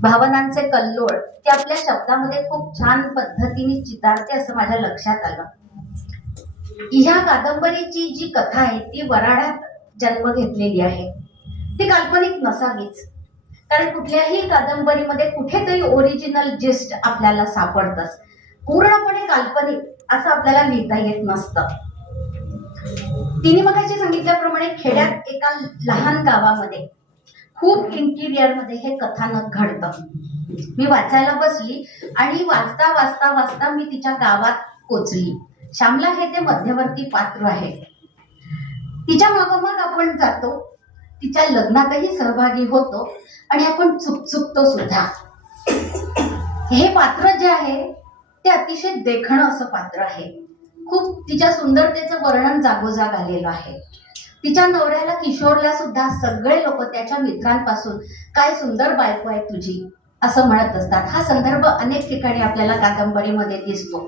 भावनांचे कल्लोळ ते आपल्या शब्दामध्ये खूप छान पद्धतीने चितारते असं माझ्या लक्षात आलं. ह्या कादंबरीची जी कथा आहे ती वराडात जन्म घेतलेली आहे. ती काल्पनिक नसावीच. कारण कुठल्याही कादंबरीमध्ये कुठेतरी ओरिजिनल जिस्ट आपल्याला सापडतच. पूर्णपणे काल्पनिक असं आपल्याला लिहिता येत नसतं. तिने मगाशी सांगितल्याप्रमाणे खेड्यात एका लहान गावामध्ये खूप इंटिरियरमध्ये हे कथानक घडतं. मी वाचायला बसली आणि वाचता वाचता वाचता मी तिच्या गावात पोचली. श्यामला हे ते मध्यवर्ती पात्र आहे तिच्या मागोमाग आपण जातो. तिच्या लग्नातही सहभागी होतो आणि आपण चुकचुकतो सुद्धा. हे पात्र जे आहे ते अतिशय देखणं असं पात्र आहे. खूप तिच्या सुंदरतेचं वर्णन जागोजाग आलेलं आहे. तिच्या नवऱ्याला किशोरला सुद्धा सगळे लोक त्याच्या मित्रांपासून काय सुंदर बायको आहे तुझी असं म्हणत असतात. हा संदर्भ अनेक ठिकाणी आपल्याला कादंबरीमध्ये दिसतो.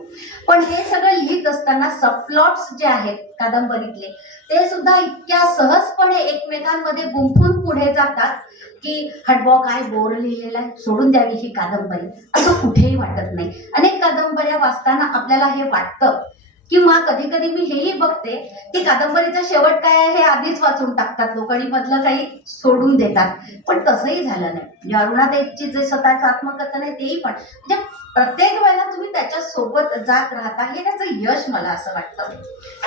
पण हे सगळं लिहित असताना सबप्लॉट्स जे आहेत कादंबरीतले ते सुद्धा इतक्या सहजपणे एकमेकांमध्ये गुंफून पुढे जातात की हडबॉ काय बोर लिहिलेला आहे? सोडून द्यावी ही कादंबरी. असं कुठेही वाटत नाही. अनेक कादंबऱ्या वाचताना आपल्याला हे वाटतं किंवा कधी कधी मी हेही बघते की कादंबरीचा शेवट काय आहे हे आधीच वाचून टाकतात लोक आणि मधलं काही सोडून देतात. पण तसंही झालं नाही. म्हणजे अरुणादेवची जे स्वतःचं आत्मकथन आहे तेही पण म्हणजे प्रत्येक वेळेला तुम्ही त्याच्या सोबत जात राहता हे त्याचं यश मला असं वाटतं.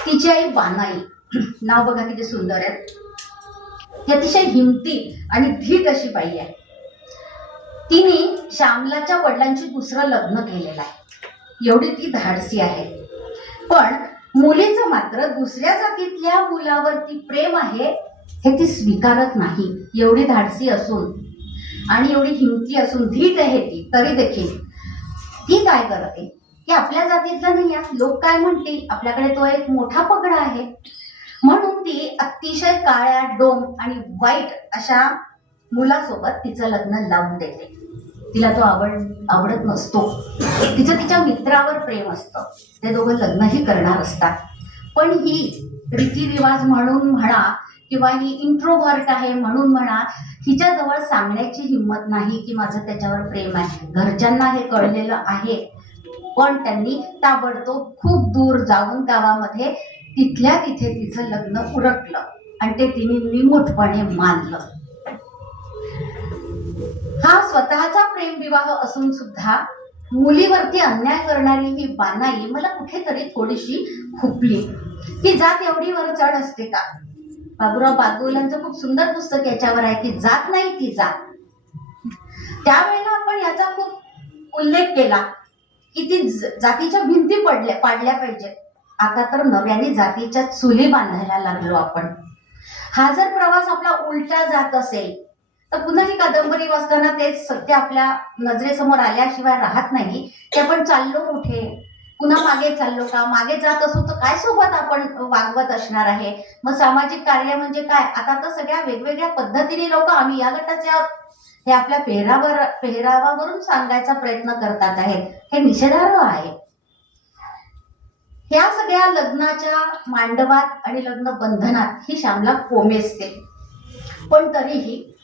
तिची आई बानाई नाव बघा किती सुंदर आहे. ती अतिशय हिमती आणि धीट अशी बाई आहे. तिने श्यामलाच्या वडिलांची दुसरं लग्न केलेलं आहे. एवढी ती धाडसी आहे. पण मुलीचं मात्र दुसऱ्या जातीतल्या मुलावरती प्रेम आहे हे ती स्वीकारत नाही. एवढी धाडसी असून आणि एवढी हिमती असून धीट आहे ती तरी देखील ती काय करते? की आपल्या जातीतला नाही लोक काय म्हणतील? आपल्याकडे तो एक मोठा पगडा आहे. म्हणून ती अतिशय काळ्या डोम आणि वाईट अशा मुलासोबत तिचं लग्न लावून देते. तिला तो आवड आवडत नसतो. तिचं तिच्या मित्रावर प्रेम असतं. ते दोघं लग्नही करणार असतात. पण ही रीतिरिवाज म्हणून म्हणा किंवा ही इंट्रोव्हर्ट आहे म्हणून म्हणा हिच्याजवळ सांगण्याची हिंमत नाही की माझं त्याच्यावर प्रेम आहे. घरच्यांना हे कळलेलं आहे. पण त्यांनी ताबडतोब खूप दूर जाऊन गावामध्ये तिथल्या तिथे तिचं लग्न उरकलं. आणि ते तिने निमूटपणे मानलं. स्वतःचा स्वतःचा प्रेमविवाह असून सुद्धा मुलीवरती अन्याय करणारी ही बानाई मला कुठेतरी थोडीशी खुपली. ती जात एवढी वर चढ असते का? बाबूराव बागोलांचं खूप सुंदर पुस्तक याच्यावर आहे की जात नाही ती जात. त्यावेळेला आपण याचा खूप उल्लेख केला की ती जातीच्या भिंती पडल्या पाडल्या पाहिजेत. आता तर नव्याने जातीच्या चुली बांधायला लागलो आपण. हा जर प्रवास आपला उलटा जात असेल तर पुन्हा ही कादंबरी वाचताना तेच सत्य आपल्या नजरेसमोर आल्याशिवाय राहत नाही. की आपण चाललो कुठे? पुन्हा मागे चाललो का? मागे जात असू तर काय सोबत आपण वागवत असणार आहे? मग सामाजिक कार्य म्हणजे काय? आता तर सगळ्या वेगवेगळ्या पद्धतीने लोक आम्ही या गटाच्या हे आपल्या पेहरावर पेहरावावरून सांगायचा प्रयत्न करतात आहेत. हे निषेधार्ह आहे. ह्या सगळ्या लग्नाच्या मांडवात आणि लग्न बंधनात ही श्यामला कोमेसते पण तरीही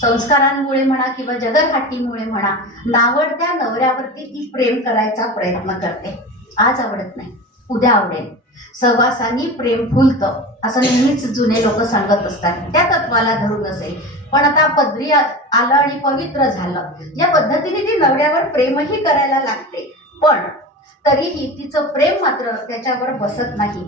संस्कारांमुळे म्हणा किंवा जगरहाटीमुळे म्हणा नावडत्या नवऱ्यावरती ती प्रेम करायचा प्रयत्न करते. आज आवडत नाही उद्या आवडेल. सहवासानी प्रेम फुलतं असं नेहमीच जुने लोक सांगत असतात. त्या तत्वाला धरून असेल. पण आता पदरी आलं आणि पवित्र झालं. या पद्धतीने ती नवऱ्यावर प्रेमही करायला लागते. पण तरीही तिचं प्रेम मात्र त्याच्यावर बसत नाही.